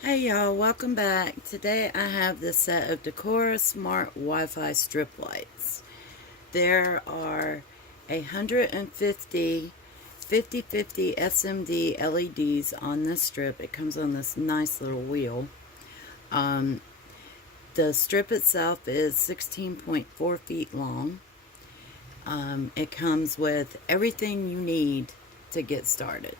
Hey y'all, welcome back. Today I have this set of Dukora Smart Wi-Fi strip lights. There are 150 50/50 SMD LEDs on this strip. It comes on this nice little wheel. Um, the strip itself is 16.4 feet long. It comes with everything you need to get started.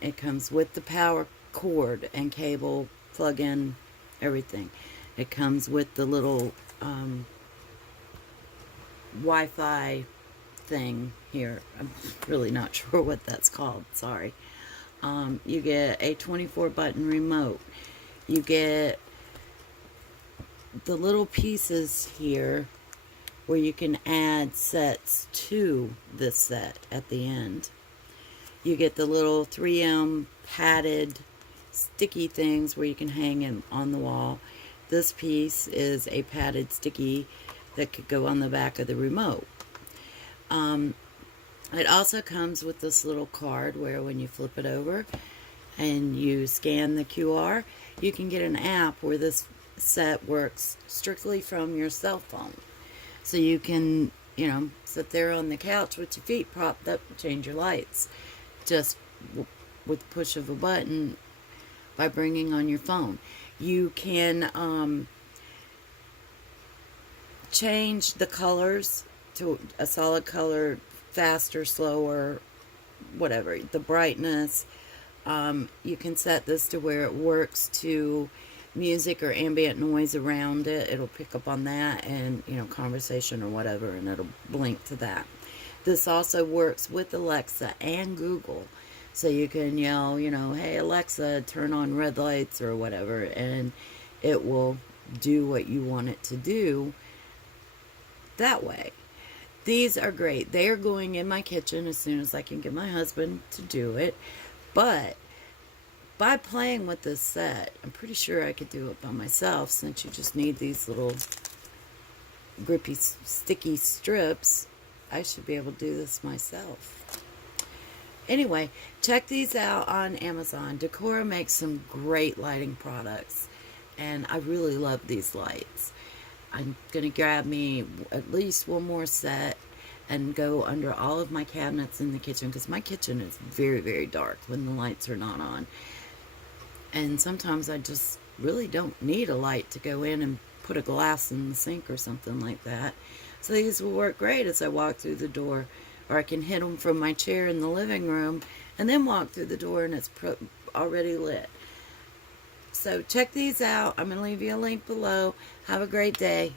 It comes with the power cord and cable, plug in, everything. It comes with the little Wi-Fi thing here. I'm really not sure what that's called. Sorry. You get a 24 button remote. You get the little pieces here where you can add sets to this set at the end. You get the little 3M padded sticky things where you can hang them on the wall. This piece is a padded sticky that could go on the back of the remote. It also comes with this little card where when you flip it over and you scan the QR, you can get an app where this set works strictly from your cell phone. So you can, sit there on the couch with your feet propped up and change your lights just with the push of a button by bringing on your phone. You can change the colors to a solid color, faster, slower, whatever, the brightness. You can set this to where it works to music or ambient noise around it. It'll pick up on that and, conversation or whatever, and it'll blink to that. This also works with Alexa and Google. So you can yell, hey Alexa, turn on red lights or whatever, and it will do what you want it to do that way. These are great. They are going in my kitchen as soon as I can get my husband to do it. But by playing with this set, I'm pretty sure I could do it by myself, since you just need these little grippy, sticky strips. I should be able to do this myself. Anyway, check these out on Amazon. Dukora makes some great lighting products, and I really love these lights. I'm going to grab me at least one more set and go under all of my cabinets in the kitchen, because my kitchen is very, very dark when the lights are not on. And sometimes I just really don't need a light to go in and put a glass in the sink or something like that. So these will work great as I walk through the door. Or I can hit them from my chair in the living room and then walk through the door and it's already lit. So check these out. I'm going to leave you a link below. Have a great day.